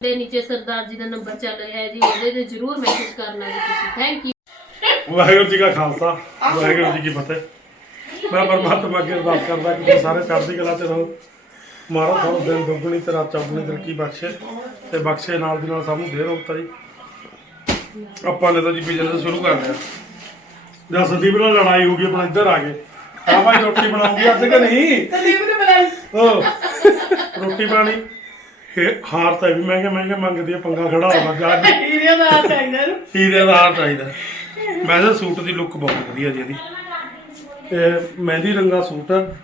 ਦੇ ਨੀਚੇ ਸਰਦਾਰ ਜੀ ਦਾ ਨੰਬਰ ਚੱਲ ਰਿਹਾ ਹੈ ਜੀ ਉਹਦੇ ਤੇ ਜਰੂਰ ਮੈਸੇਜ ਕਰਨਾ ਜੀ ਤੁਸੀਂ। ਥੈਂਕ ਯੂ ਵਾਹਿਗੁਰੂ ਜੀ ਕਾ ਖਾਲਸਾ ਵਾਹਿਗੁਰੂ ਜੀ ਕੀ ਫਤਿਹ। ਮੈਂ ਪਰਮਾਤਮਾ ਅੱਗੇ ਅਰਦਾਸ ਕਰਦਾ ਕਿ ਤੁਸੀਂ ਸਾਰੇ ਚੜ੍ਹਦੀ ਕਲਾ ਚ ਰਹੋ। ਮਾਰੋ ਤੁਹਾਨੂੰ ਦਿਨ ਦੁੱਗਣੀ ਤੇ ਰਾਤ ਚੌਗੁਣੀ ਤਰੱਕੀ ਬਖਸ਼ੇ ਤੇ ਬਖਸ਼ੇ ਨਾਲ ਦੀ ਨਾਲ ਸਭ ਨੂੰ ਦੇ ਰੋਕਤਾ ਜੀ ਆਪਾਂ ਨੇ ਤਾਂ ਜੀ ਬਿਜ਼ਨਸ ਸ਼ੁਰੂ ਕਰ ਲਿਆ ਜਾਂ ਸੰਦੀਪ ਨਾਲ ਲੜਾਈ ਹੋ ਗਈ ਆਪਣਾ ਇੱਧਰ ਆ ਗਏ। ਆ ਭਾਈ ਰੋਟੀ ਬਣਾਉਂਗੀ ਅੱਜ ਕਿ ਨਹੀਂ? ਸੰਦੀਪ ਨੇ ਬੁਲਾਈ। ਉਹ ਰੋਟੀ ਬਣਾਣੀ ਹਾਰ ਤਾਂ ਵੀ ਮਹਿੰਗੇ ਮਹਿੰਗੇ ਮੰਗਦੀ ਆ ਪੰਗਾ ਖੜਾ ਹੋਣਾ ਜਾ ਕੇ ਹੀਰੇ ਦਾ ਆ ਚਾਹੀਦਾ ਇਹਨੂੰ। ਹੀਰੇ ਦਾ ਹਾਰ ਚਾਹੀਦਾ। ਮੈਂ ਤਾਂ ਸੂਟ ਦੀ ਲੁੱਕ ਬਹੁਤ ਵਧੀਆ ਜੀ ਇਹਦੀ। ਤੇ ਮਹਿੰਦੀ ਰੰਗਾ ਸੂਟ ਆ।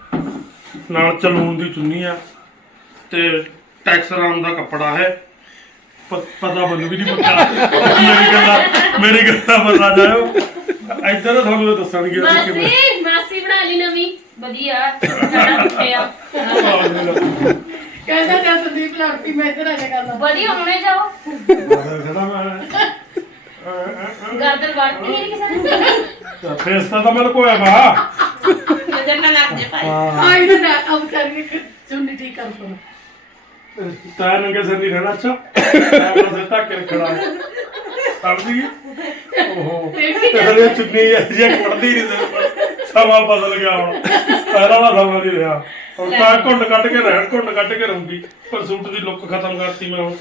ਨਾਲ ਚਲੂਨ ਦੀ ਚੁੰਨੀ ਆ। ਤੇ ਟੈਕਸ ਰਾਮ ਦਾ ਕੱਪੜਾ ਹੈ। ਪਤਾ ਮੈਨੂੰ ਵੀ ਨਹੀਂ ਪਤਾ। ਮੇਰੀ ਗੱਲਾਂ ਮੇਰੀ ਗੱਲਾਂ ਪਤਾ ਜਾਇਓ ਇੱਧਰ ਤੁਹਾਨੂੰ ਦੱਸਣਗੇ ਮਾਸੀ ਮਾਸੀ ਬਣਾ ਲਈ ਨਵੀਂ। ਵਧੀਆ। ਸਾਡਾ ਉੱਠਿਆ। ਕਹਿੰਦਾ ਜਾਂ ਸੰਦੀਪ ਲੜ ਪਈ ਮੈਂ ਇੱਧਰ ਆ ਜਾ ਕਰਦਾ। ਵਧੀਆ ਹੁਣੇ ਜਾਓ। ਖੜਾ ਮੈਂ। ਗਾਦਰ ਵੜਤੀ ਨਹੀਂ ਕਿਸੇ ਨੇ। ਫੇਸ ਤਾਂ ਮੈਂ ਕੋਇਆ ਬਾ। ਨਜ਼ਰ ਨਾ ਲੱਗ ਜੇ ਭਾਈ। ਆਈ ਨਾ ਅਬ ਕਰੀਏ ਚੁੰਨੀ ਠੀਕ ਕਰ ਸੁਣ। ਤੈ ਨੰਗੇ ਸਿਰ ਨਹੀਂ ਰਹਿਣਾ ਅੱਛਾ। ਮੈਂ ਬਸ ਇਹ ਧੱਕੇ ਰੱਖਣਾ ਸਮਝੀ ਓਹੋ। ਤੇ ਹਲੇ ਚੁੰਨੀ ਜੇ ਪੜਦੀ ਨਹੀਂ ਤੇ ਸਮਾਂ ਬਦਲ ਗਿਆ ਹੁਣ। ਪਹਿਲਾਂ ਵਾਲਾ ਸਮਾਂ ਨਹੀਂ ਰਿਹਾ। ਹੁਣ ਤਾਂ ਘੁੰਡ ਕੱਢ ਕੇ ਰਹਿਣ ਘੁੰਡ ਕੱਢ ਕੇ ਰਹੂੰਗੀ। ਪਰ ਸੂਟ ਦੀ ਲੁੱਕ ਖਤਮ ਕਰਤੀ ਮੈਂ ਹੁਣ।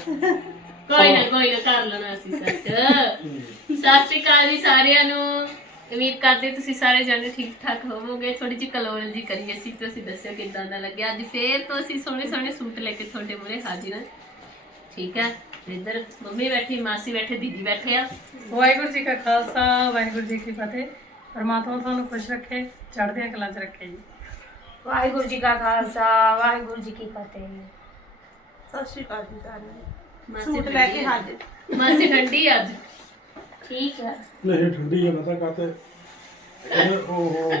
ਕੋਈ ਨਾ ਕੋਈ ਨਾ ਕਰ ਲੈਣਾ ਅਸੀਂ ਸੱਚ। ਸਤਿ ਸ਼੍ਰੀ ਅਕਾਲ ਜੀ ਸਾਰਿਆਂ ਨੂੰ। ਉਮੀਦ ਕਰਦੇ ਤੁਸੀਂ ਸਾਰੇ ਜਣੇ ਠੀਕ ਠਾਕ ਹੋਵੋਗੇ। ਥੋੜੀ ਜਿਹੀ ਕਲੋਲ ਜੀ ਕਰੀਏ ਸੀ ਤੁਸੀਂ ਦੱਸਿਓ ਕਿਦਾਂ ਦਾ ਲੱਗਿਆ। ਅੱਜ ਫੇਰ ਤੋਂ ਅਸੀਂ ਸੋਹਣੇ ਸੋਹਣੇ ਸੂਟ ਲੈ ਕੇ ਤੁਹਾਡੇ ਮੂਹਰੇ ਹਾਜ਼ਰ ਹਾਂ। ਠੀਕ ਹੈ? ਇੱਧਰ ਮੰਮੀ ਬੈਠੀ ਮਾਸੀ ਬੈਠੇ ਦੀਦੀ ਬੈਠੇ ਆ। ਵਾਹਿਗੁਰੂ ਜੀ ਕਾ ਖਾਲਸਾ ਵਾਹਿਗੁਰੂ ਜੀ ਕੀ ਫਤਿਹ। ਪਰਮਾਤਮਾ ਤੁਹਾਨੂੰ ਖੁਸ਼ ਰੱਖੇ ਚੜ੍ਹਦੀਆਂ ਕਲਾਂ 'ਚ ਰੱਖੇ ਜੀ। ਵਾਹਿਗੁਰੂ ਜੀ ਕਾ ਖਾਲਸਾ ਵਾਹਿਗੁਰੂ ਜੀ ਕੀ ਫਤਿਹ। ਸਤਿ ਸ਼੍ਰੀ ਅਕਾਲ ਜੀ ਸਾਰਿਆਂ ਨੂੰ। ਮਾਸੀ ਸੂਟ ਲੈ ਕੇ। ਹਾਜ਼ਰ। ਮਾਸੀ ਠੰਡੀ ਅੱਜ। ਠੀਕ ਹੈ। ਨਹੀਂ ਠੰਡੀ ਹੈ ਪਤਾ ਕਾਤੇ ਉਹ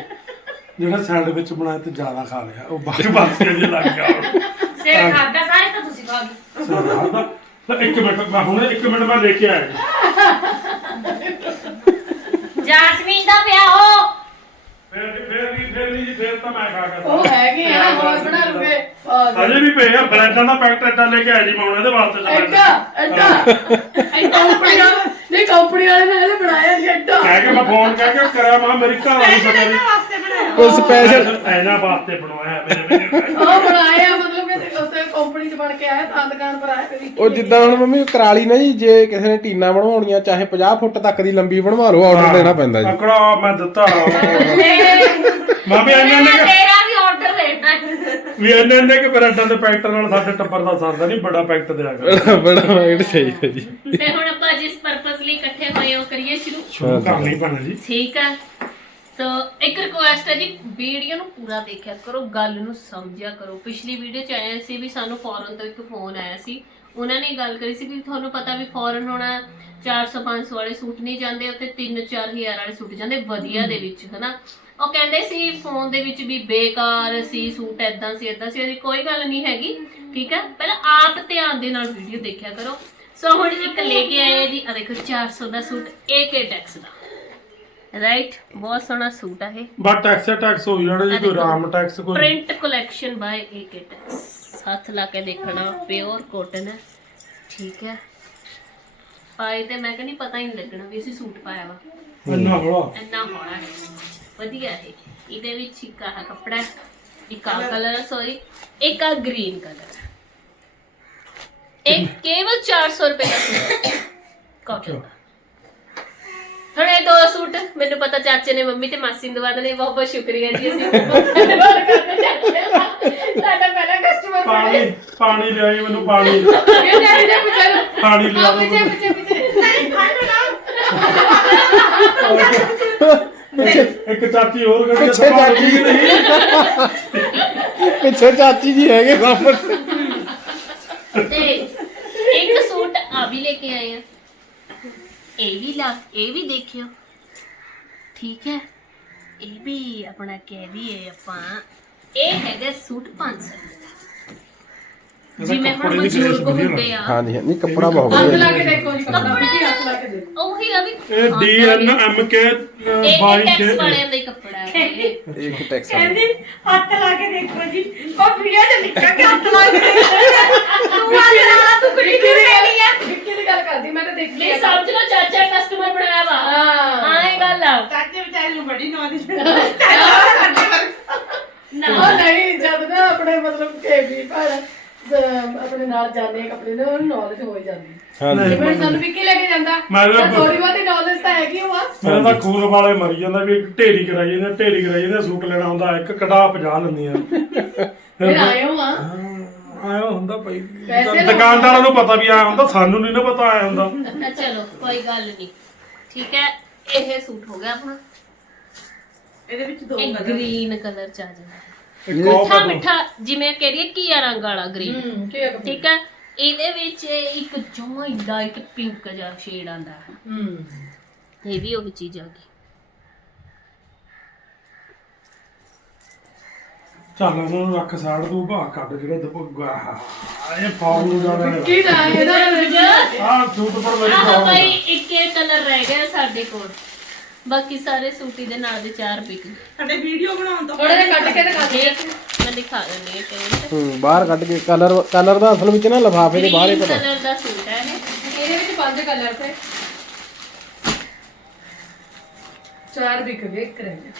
ਜਿਹੜਾ ਸੈਂਡਵਿਚ ਬਣਾਇਆ ਤੇ ਜ਼ਿਆਦਾ ਖਾ ਲਿਆ। ਉਹ ਬਾਕੀ ਬਾਕੀ ਜੇ ਲੱਗ ਗਿਆ। ਸਿਰ ਖਾਦਾ ਸਾਰੇ ਤਾਂ ਤੁਸੀਂ ਖਾ ਗਏ। ਤਾਂ ਇੱਕ ਮਿੰਟ ਮੈਂ ਹੁਣ ਇੱਕ ਮਿੰਟ ਮੈਂ ਲੈ ਕੇ ਆਇਆ। ਜਾਸਮੀਨ ਦਾ ਪਿਆ ਹੋ। ਫੇਰ ਫੇਰ ਨਹੀਂ ਫੇਰ ਨਹੀਂ ਜੀ ਫੇਰ ਤਾਂ ਮੈਂ ਖਾ ਗਿਆ। ਉਹ ਹੈਗੇ ਆ ਹੋਰ ਬਣਾ ਲੂਗੇ। ਔਰ ਅਜੇ ਵੀ ਪਏ ਆ ਬ੍ਰੈਡਾਂ ਦਾ ਪੈਕਟ ਐਡਾ ਲੈ ਕੇ ਆਇਆ ਜੀ ਮੈਂ ਹੁਣ ਇਹਦੇ ਵਾਸਤੇ ਐਡਾ ਐਡਾ ਕੰਪਨੀ ਵਾਲੇ ਨਹੀਂ ਕੰਪਨੀ ਵਾਲੇ ਨੇ ਇਹਨੇ ਬਣਾਇਆ ਐਡਾ ਕਹਿ ਕੇ ਮੈਂ ਫੋਨ ਕਹਿ ਕੇ ਕਰਿਆ ਮੈਂ ਮੇਰੀ ਘਰ ਵਾਲੀ ਵਾਸਤੇ ਬਣਾਇਆ। ਉਹ ਸਪੈਸ਼ਲ ਐਨਾ ਵਾਸਤੇ ਬਣਵਾਇਆ ਮੇਰੇ ਮੇਰੇ ਉਹ ਬਣਾਇਆ ਮਤਲਬ ਕਿ ਉੱਥੇ ਕੰਪਨੀ 'ਚ ਬਣ ਕੇ ਆਇਆ ਤਾਂ ਦੁਕਾਨ ਪਰ ਆਇਆ ਕਦੀ ਉਹ ਜਿੱਦਾਂ ਹੁਣ ਮੰਮੀ ਕਰਾਲੀ ਨਾ ਜੀ ਜੇ ਕਿਸੇ ਨੇ ਟੀਨਾ ਬਣਵਾਉਣੀਆਂ ਚਾਹੇ 50 ਫੁੱਟ ਤੱਕ ਦੀ ਲੰਬੀ ਬਣਵਾ ਲਓ ਆਰਡਰ ਦੇਣਾ ਪੈਂਦਾ ਜੀ। ਅਕੜਾ ਮੈਂ ਦਿੱਤਾ। ਮੈਂ ਵੀ ਇੰਨੇ ਇੰਨੇ ਕੁ- ਤੇਰਾ ਵੀ ਆਰਡਰ ਦੇਣਾ ਹੈ। ਵੀ ਇੰਨੇ ਇੰਨੇ ਕਿ ਬ੍ਰੈਡਾਂ ਦੇ ਪੈਕਟ ਨਾਲ ਸਾਡੇ ਟੱਬਰ ਦਾ ਸਰਦਾ ਨਹੀਂ ਬੜਾ ਪੈਕਟ ਦਿਆ ਕਰ। ਬੜਾ ਮਾਈਂਡ ਚਾਹੀਦਾ ਜੀ। ਤੇ ਹੁਣ ਆਪਾਂ ਜਿਸ ਪਰਪਸ ਲਈ ਇਕੱਠੇ ਹੋਏ ਹਾਂ ਉਹ ਕਰੀਏ ਸ਼ੁਰੂ। ਸ਼ੁਰੂ ਕਰਨੀ ਪੈਣਾ ਜੀ। ਠੀਕ ਹੈ ਸੋ ਇੱਕ ਰਿਕੁਐਸਟ ਹੈ ਜੀ ਵੀਡੀਓ ਨੂੰ ਪੂਰਾ ਦੇਖਿਆ ਕਰੋ ਗੱਲ ਨੂੰ ਸਮਝਿਆ ਕਰੋ। ਪਿਛਲੀ ਵੀਡੀਓ ਚ ਆਇਆ ਸੀ ਵੀ ਸਾਨੂੰ ਫੋਰਨ ਤੋਂ ਇੱਕ ਫੋਨ ਆਇਆ ਸੀ। ਉਹਨਾਂ ਨੇ ਗੱਲ ਕਰੀ ਸੀ ਵੀ ਤੁਹਾਨੂੰ ਪਤਾ ਵੀ ਫੋਰਨ ਹੋਣਾ 400 500 ਵਾਲੇ ਸੂਟ ਨਹੀਂ ਜਾਂਦੇ ਉੱਥੇ 3 4000 ਵਾਲੇ ਸੂਟ ਜਾਂਦੇ ਵਧੀਆ ਦੇ ਵਿੱਚ ਹਨਾ? ਉਹ ਕਹਿੰਦੇ ਸੀ ਫੋਨ ਦੇ ਵਿੱਚ ਵੀ ਬੇਕਾਰ ਸੀ ਸੂਟ ਐਦਾਂ ਸੀ ਐਦਾਂ ਸੀ ਇਹਦੀ ਕੋਈ ਗੱਲ ਨਹੀਂ ਹੈਗੀ ਠੀਕ ਹੈ? ਪਹਿਲਾਂ ਆਪ ਧਿਆਨ ਦੇ ਨਾਲ ਵੀਡੀਓ ਦੇਖਿਆ ਕਰੋ। ਸੋ ਹੁਣ ਇੱਕ ਲੈ ਕੇ ਆਏ ਆ ਜੀ ਆ ਦੇਖੋ 400 ਦਾ ਸੂਟ AK ਟੈਕਸ ਦਾ। ਰਾਈਟ ਬਹੁਤ ਸੋਹਣਾ ਸੂਟ ਆ ਇਹ। ਬਟ ਟੈਕਸ ਟੈਕਸ ਹੋ ਜਾਣਾ ਜੀ ਕੋਈ ਰਾਮ ਟੈਕਸ ਕੋਈ print collection by AK Tex ਹੱਥ ਲਾ ਕੇ ਦੇਖਣਾ ਪਿਓਰ ਕਾਟਨ ਹੈ ਠੀਕ ਹੈ? ਪਾਏ ਤੇ ਮੈਂ ਕਹਿੰਦੀ ਪਤਾ ਹੀ ਨਹੀਂ ਲੱਗਣਾ ਵੀ ਅਸੀਂ ਸੂਟ ਪਾਇਆ ਵਾ। ਇੰਨਾ ਹੋਲਾ ਇੰਨਾ ਹੋਣਾ ਹੈ। ਵਧੀਆ ਹੈ ਇਹਦੇ ਵਿੱਚ ਇੱਕ ਆਹ ਕੱਪੜਾ ਹੈ, ਇੱਕ ਆ ਕਲਰ ਸੋਰੀ ਇੱਕ ਆ ਗ੍ਰੀਨ ਕਲਰ ਇੱਕ ਕੇਵਲ 400 ਰੁਪਏ ਦਾ ਸੂਟ ਕਾਟਨ ਦਾ। ਹੁਣ ਇਹ ਦੋ ਸੂਟ ਮੈਨੂੰ ਪਤਾ ਚਾਚੇ ਨੇ ਮੰਮੀ ਤੇ ਮਾਸੀ ਨੂੰ ਦਵਾ ਦੇਣੇ ਬਹੁਤ ਬਹੁਤ ਸ਼ੁਕਰੀਆ ਜੀ ਅਸੀਂ। ਬਹੁਤ ਧੰਨਵਾਦ ਕਰਦੇ ਚਾਚੇ ਦਾ। ਸਾਡਾ ਪਹਿਲਾ ਕਸਟਮਰ ਪਾਣੀ ਪਾਣੀ ਲਿਆਈ ਮੈਨੂੰ ਪਾਣੀ। ਇਹ ਚਾਹੀਦਾ ਪਿੱਛੇ ਪਾਣੀ ਲਿਆ ਆ ਪਿੱਛੇ ਦਿਓ ਪਿੱਛੇ ਪਿੱਛੇ ਇੱਕ- ਚਾਚੀ ਹੋਰ ਗੱਡੀ ਪਿੱਛੇ ਚਾਚੀ ਜੀ ਪਿੱਛੇ ਚਾਚੀ ਜੀ ਹੈਗੇ ਸਾਹਮਣੇ ਤੇ ਇੱਕ ਸੂਟ ਆ ਵੀ ਲੈ ਕੇ ਆਏ ਆ। ਇਹ ਵੀ ਲਾ ਇਹ ਵੀ ਦੇਖਿਓ। ਠੀਕ ਹੈ। ਇਹ ਵੀ ਆਪਣਾ ਕਹਿ ਵੀ ਹੈ ਆਪਾਂ ਇਹ ਹੈਗਾ ਸੂਟ 500 ਦਾ ਇਹਦਾ ਜਿਵੇਂ ਹੁਣ ਬਜ਼ੁਰਗ ਹੁੰਦੇ ਆ। ਹਾਂਜੀ ਹਾਂਜੀ ਕੱਪੜਾ ਬਹੁਤ ਹੱਥ ਵਧੀਆ ਲਾ ਜੀ। ਕੇ ਦੇਖੋ ਜੀ ਕੱਪੜਾ ਵੀ ਹੱਥ ਲਾ ਕੇ ਦੇਖੋ। ਉਹੀ ਆ ਵੀ ਇਹ ਡੀ ਐਨ ਐਮ ਕੇ ਇਹ 22 ਟੈਕਸ ਵਾਲਿਆਂ ਦਾ ਹੀ ਕੱਪੜਾ ਹੈ। ਇਹ। ਇੱਕ ਟੈਕਸ ਕਹਿੰਦੀ ਹੱਥ ਲਾ ਕੇ ਦੇਖੋ ਜੀ। ਉਹ ਵੀਡੀਓ ਚ ਲਿਖਿਆ ਕਿ ਹੱਥ ਲਾ ਕੇ ਤੂੰ ਆ ਜਰਾ ਤੂੰ ਕੁੜੀ ਕਿਉਂ ਰਹੀ ਆ? ਵਿੱਕੀ ਦੀ ਗੱਲ ਕਰਦੀ ਮੈਂ ਤਾਂ ਦੇਖੀ ਨਹੀਂ ਸਮਝ ਲਓ ਚਾਚਾ ਕਸਟਮਰ ਬਣਾਇਆ ਵਾ। ਹਾਂ। ਹਾਂ ਇਹ ਗੱਲ ਆ। ਚਾਚੇ ਵਿਚਾਰੇ ਨੂੰ ਬੜੀ ਨੌਲੇਜ ਨਾ। ਉਹ ਨਹੀਂ ਜਦ ਨਾ ਆਪਣੇ ਮਤਲਬ ਕਿ ਵੀ ਪਰ ਜ- ਆਪਣੇ ਨਾਲ ਜਾਂਦੇ ਆ ਕੱਪੜੇ ਦੇ ਉਹਨੂੰ ਨੌਲੇਜ ਹੋ ਹੀ ਜਾਂਦੀ। ਹਾਂਜੀ। ਜਿਵੇਂ ਸਾਨੂੰ ਵਿੱਕੀ ਲੈ ਕੇ ਜਾਂਦਾ ਮੈਂ ਤਾਂ- ਤਾਂ ਥੋੜੀ ਬਹੁਤੀ ਨੌਲੇਜ ਤਾਂ ਹੈਗੀ ਉਹ ਆ। ਮੈਂ ਤਾਂ ਖੂਨ ਵਾਲੇ ਮਰੀ ਜਾਂਦਾ ਵੀ ਇੱਕ ਢੇਰੀ ਕਰਾਈ ਜਾਂਦੇ ਢੇਰੀ ਕਰਾਈ ਜਾਂਦੇ ਸੂਟ ਲੈਣਾ ਹੁੰਦਾ ਇੱਕ ਕਢਾ 50 ਲੈਂਦੀਆਂ। ਫਿਰ ਹੋ ਆ। ਆਇਆ ਹੁੰਦਾ ਭਾਈ। ਪੈਸੇ ਦੁਕਾਨਦਾਰਾਂ ਨੂੰ ਪਤਾ ਵੀ ਆਇਆ ਹੁੰਦਾ ਸਾਨੂੰ ਨਹੀਂ ਨਾ ਪਤਾ ਆਇਆ ਹੁੰਦਾ। ਨਾ ਚਲੋ ਕੋਈ ਗੱਲ ਨਹੀਂ ਠੀਕ ਹੈ ਇਹ ਸੂਟ ਹੋ ਗਿਆ ਆਪਣਾ। ਇਹਦੇ ਵਿੱਚ ਦੋ ਇਹ ਕਲਰ। ਗ੍ਰੀਨ ਕਲਰ ਚ ਆ ਉਹ ਮਿੱਠਾ। ਮਿੱਠਾ ਜਿਵੇਂ ਕਹਿ ਰਹੀ ਕੀਆ ਰੰਗ ਵਾਲਾ ਗ੍ਰੀਨ ਹੂੰ ਹੈ ਠੀਕ ਹੈ? ਇਹਦੇ ਵਿੱਚ ਇੱਕ ਜਮਾ ਦਾ ਇੱਕ ਪਿੰਕ ਜਿਹਾ ਸ਼ੇਡ ਆਂਦਾ ਹੂੰ। ਇਹ ਵੀ ਉਹੀ ਚੀਜ਼ ਆ ਗਈ। ਚੱਲ ਉਹਨਾਂ ਨੂੰ ਰੱਖ ਸਾੜ ਤੂੰ ਭਾ ਕੱਢ ਜਿਹੜਾ ਦਬਗਾ ਇਹ ਫਾਰਮ ਨੂੰ ਜਾਣਾ ਹੈ। ਕੀ ਨਾ ਇਹਦਾ? ਆਹ ਸੂਟ ਪਰ ਮੇਰੀ ਆਹ ਇੱਕ ਕਲਰ ਰਹਿ ਗਿਆ ਸਾਡੇ ਕੋਲ। ਬਾਕੀ ਸਾਰੇ ਸੂਟ ਇਹਦੇ ਨਾਲ ਦੇ ਚਾਰ ਪਿਕ ਸਾਡੇ ਵੀਡੀਓ ਬਣਾਉਣ ਤੋਂ ਥੋੜਾ ਜਿਹਾ ਕੱਟ ਕੇ ਦਿਖਾ ਦੇ ਮੈਂ ਦਿਖਾ ਦਿੰਦੀ ਹਾਂ ਕਿਵੇਂ ਹੂੰ ਬਾਹਰ ਕੱਢ ਕੇ ਕਲਰ ਕਲਰ ਦਾ ਅਸਲ ਵਿੱਚ ਨਾ ਲਫਾਫੇ ਦੇ ਬਾਹਰ ਹੀ ਪਤਾ। ਕਲਰ ਦਾ ਸੂਟ ਹੈ ਇਹ। ਇਹਦੇ ਵਿੱਚ ਪੰਜ ਕਲਰ ਤੇ। ਚਾਰ ਵਿਕ ਗਏ ਇੱਕ ਰਹਿ ਗਿਆ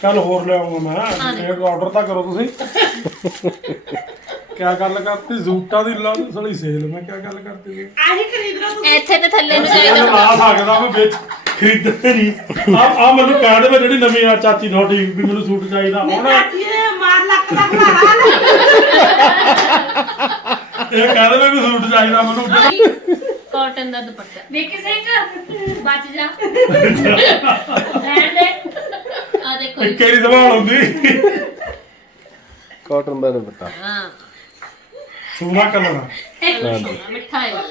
ਚੱਲ ਹੋਰ ਲਿਆਉਂਗਾ ਮੈਂ। ਇਹ ਆਰਡਰ ਤਾਂ ਕਰੋ ਤੁਸੀਂ। ਕਿਆ ਗੱਲ ਕਰਤੀ? ਜ਼ੂਟਾਂ ਦੀ ਲਾ ਸਲੀ ਸੇਲ ਮੈਂ ਕਿਆ ਗੱਲ ਕਰਤੀ? ਆਹੀ ਖਰੀਦ ਲਓ ਤੁਸੀਂ। ਇੱਥੇ ਤੇ ਥੱਲੇ ਨੂੰ ਚਾਹੀਦਾ ਲਾ ਸਕਦਾ ਮੈਂ ਵਿੱਚ। ਖਰੀਦਦੇ ਨਹੀਂ ਆ ਆ ਮੈਨੂੰ ਕਹਿ ਦੇਵੇ ਜਿਹੜੀ ਨਵੀਂ ਆ ਚਾਚੀ ਤੁਹਾਡੀ ਵੀ ਮੈਨੂੰ ਸੂਟ ਚਾਹੀਦਾ। ਹੁਣ ਚਾਚੀ ਨੇ ਮਾਰ ਲੱਕ ਦਾ ਖਲਾਰਾ ਇਹ ਕਹਿ ਦੇਵੇ ਵੀ ਸੂਟ ਚਾਹੀਦਾ ਮੈਨੂੰ। ਕਾਟਨ ਦਾ ਦੁਪੱਟਾ। ਦੇਖੀ ਸਿੰਘ ਬਚ ਜਾ। ਰਹਿਣ ਦੇ। ਆ ਦੇਖੋ ਜੀ। ਨਹੀਂ ਸੰਭਾਲ ਹੁੰਦੀ। ਕਾਟਨ ਦਾ ਦੁਪੱਟਾ। ਹਾਂ। ਸੂਨਾ ਕਲਰ ਮਿੱਠਾ ਹੈ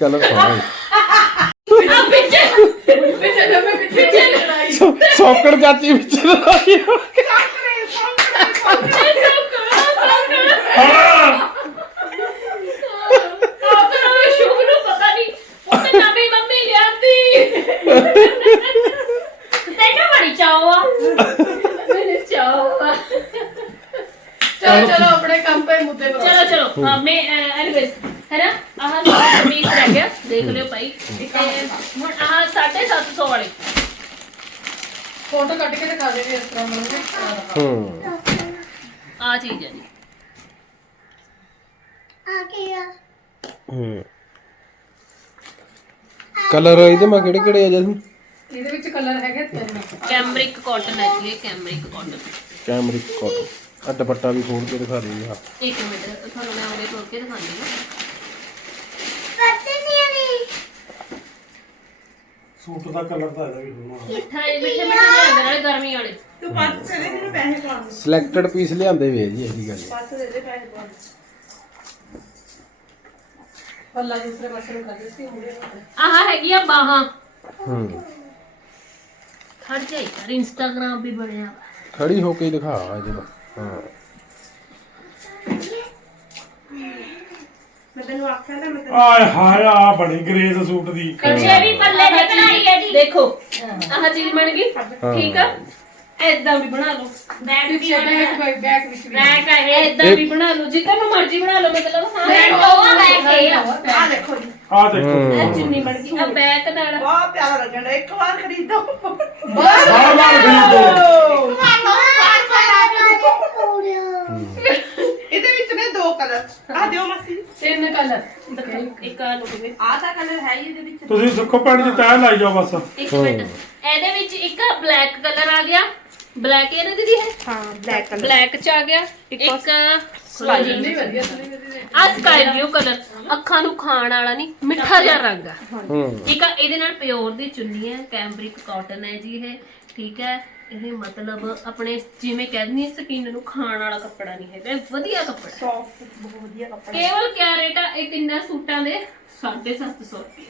ਕਲਰ ਸੋਹਣਾ ਹੈ ਆ ਪਿੱਛੇ ਪਿੱਛੇ ਨਵੇਂ ਪਿੱਛੇ ਲੜਾਈ ਸੌਕੜ ਚਾਚੀ ਵਿੱਚ ਚਲੋ ਚਲੋ ਆਪਣੇ ਕੰਮ ਤੇ ਮੁੱਦੇ ਪਰ ਚਲੋ ਚਲੋ। ਹਾਂ ਮੈਂ ਐਨੀਵੇਜ਼ ਹੈ ਨਾ? ਆਹ ਸਾਡਾ ਪੀਸ ਰਹਿ ਗਿਆ। ਦੇਖ ਲਿਓ ਭਾਈ। ਆਹ 750 ਵਾਲੇ। ਫੋਟੋ ਕੱਟ ਕੇ ਦਿਖਾ ਦੇ ਵੀ ਇਸ ਤਰ੍ਹਾਂ ਬਣੂਗੇ ਹੂੰ। ਆ ਚੀਜ਼ ਹੈ ਜੀ। ਹੂੰ। ਕਲਰ ਇਹਦੇ ਮੈਂ ਕਿਹੜੇ ਕਿਹੜੇ ਆ ਜਸਮੀ ਇਹਦੇ ਵਿੱਚ ਕਲਰ ਹੈਗੇ ਤਿੰਨ। ਕੈਮਰਿਕ ਕਾਟਨ ਹੈ ਜੀ ਕੈਮਰਿਕ ਕਾਟਨ ਕੈਮਰਿਕ ਕਾਟਨ ਆ ਦੁਪੱਟਾ ਵੀ ਖੋਲ ਕੇ ਦਿਖਾ ਦੇ ਆ ਇੱਕ ਮਿੰਟ ਤੁਹਾਨੂੰ ਮੈਂ ਉਹਦੇ ਤੋੜ ਕੇ ਦਿਖਾਉਂਦੀ ਹਾਂ। ਸੂਟ ਦਾ ਕਲਰ ਤਾਂ ਇਹਦਾ ਵੀ ਹੋਣਾ। ਮਿੱਠਾ ਇਹ ਮਿੱਠੇ ਮਿੱਠੇ ਲਿਆਂਦੇ ਨਾਲੇ ਗਰਮੀ ਵਾਲੇ। ਤੂੰ ਪਾਸ ਕਰੇ ਤੈਨੂੰ ਪੈਸੇ ਪਾਉਣ ਸਿਲੈਕਟਡ ਪੀਸ ਲਿਆਂਦੇ ਵੇ ਜੀ ਇਹੀ ਗੱਲ ਹੈ। ਪਾਸ ਦੇ ਦੇ ਪੈਸੇ ਪਾਉਣ ਪੱਲਾ ਦੂਸਰੇ ਪਾਸੇ ਨੂੰ ਕਰ ਦਿੱਤੀ ਮੁੰਡੇ ਨੂੰ ਆਹ ਹੈਗੀ ਆ ਬਾਹਾਂ। ਹੂੰ। ਖੜ ਜਾਈ ਯਾਰ ਇੰਸਟਾਗ੍ਰਾਮ ਵੀ ਬਣਿਆ। ਖੜੀ ਹੋ ਕੇ ਹੀ ਦਿਖਾ ਇਹਦੇ ਨਾਲ ਹਾਂ। ਮੈਂ ਤੈਨੂੰ ਆਖਿਆ ਤਾਂ ਮੈਂ ਤੈਨੂੰ ਆਏ ਹਾਏ ਆ ਬਣੀ ਗ੍ਰੇਸ ਸੂਟ ਦੀ। ਕੱਚੇ ਵੀ ਪੱਲੇ ਤੇ ਬਣਾਈ ਹੈ ਜੀ। ਦੇਖੋ। ਆਹ ਚੀਜ਼ ਬਣ ਗਈ। ਠੀਕ ਆ? ਏਦਾਂ ਵੀ ਬਣਾ ਲਓ। ਬੈਗ ਵੀ ਬੈਕ ਬੈਕ ਬੈਕ ਵਿੱਚ ਵੀ ਬੈਗ ਆ ਇਹ ਏਦਾਂ ਵੀ ਬਣਾ ਲਓ। ਜਿੱਦਾਂ ਨੂੰ ਮਰਜ਼ੀ ਬਣਾ ਲਓ ਮਤਲਬ ਹਾਂ। ਬੈਕ ਉਹ ਆ ਬੈਗ ਇਹ ਆ। ਆ ਦੇਖੋ ਜੀ। ਆ ਦੇਖੋ। ਇਹ ਚੁੰਨੀ ਬਣ ਗਈ। ਆ ਬੈਕ ਨਾਲ। ਬਹੁਤ ਪਿਆਰਾ ਲੱਗਣਾ ਇੱਕ ਵਾਰ ਖਰੀਦੋ। ਬਾਰ ਬਾਰ ਖਰੀਦੋ। ਇਹਦੇ ਵਿੱਚ ਨੇ ਦੋ ਕਲਰ ਆ ਦਿਓ ਮਾਸੀ ਜੀ। ਤਿੰਨ ਕਲਰ ਇੱਕ ਆ ਲਓ ਵੀ ਆਹ ਤਾਂ ਕਲਰ ਹੈ ਹੀ ਇਹਦੇ ਵਿੱਚ। ਤੁਸੀਂ ਸੁੱਖੋ ਪੈਣ ਚ ਤੈਅ ਲਾਈ ਜਾਓ ਬਸ। ਇੱਕ ਮਿੰਟ। ਇਹਦੇ ਵਿੱਚ ਇੱਕ ਬਲੈਕ ਕਲਰ ਆ ਗਿਆ। ਬਲੈਕ ਇਹ ਨਾ ਦੀਦੀ ਹੈ ਹਾਂ ਬਲੈਕ ਕਲਰ ਬਲੈਕ ਚ ਆ ਗਿਆ। ਇੱਕ ਵਧੀਆ। ਆ ਸਕਾਈ ਬਲੂ ਕਲਰ ਅੱਖਾਂ ਨੂੰ ਖਾਣ ਵਾਲਾ ਨਹੀਂ ਮਿੱਠਾ ਜਿਹਾ ਰੰਗ ਆ। ਠੀਕ ਆ ਇਹਦੇ ਨਾਲ ਪਿਓਰ ਦੀ ਚੁੰਨੀ ਹੈ ਕੈਂਬਰਿਕ ਕਾਟਨ ਹੈ ਜੀ ਇਹ। ਠੀਕ ਹੈ। ਇਹ ਮਤਲਬ ਆਪਣੇ ਜਿਵੇਂ ਕਹਿੰਦੀ ਸਕਿਨ ਨੂੰ ਖਾਣ ਵਾਲਾ ਕੱਪੜਾ ਨਹੀਂ ਹੈਗਾ ਇਹ ਵਧੀਆ ਕੱਪੜਾ ਹੈ। ਸੌਫਟ ਬਹੁਤ ਵਧੀਆ ਕੱਪੜਾ ਕੇਵਲ ਕਿਆ ਰੇਟ ਆ ਇਹ ਕਿੰਨਾ ਸੂਟਾਂ ਦੇ? 750 ਰੁਪਏ।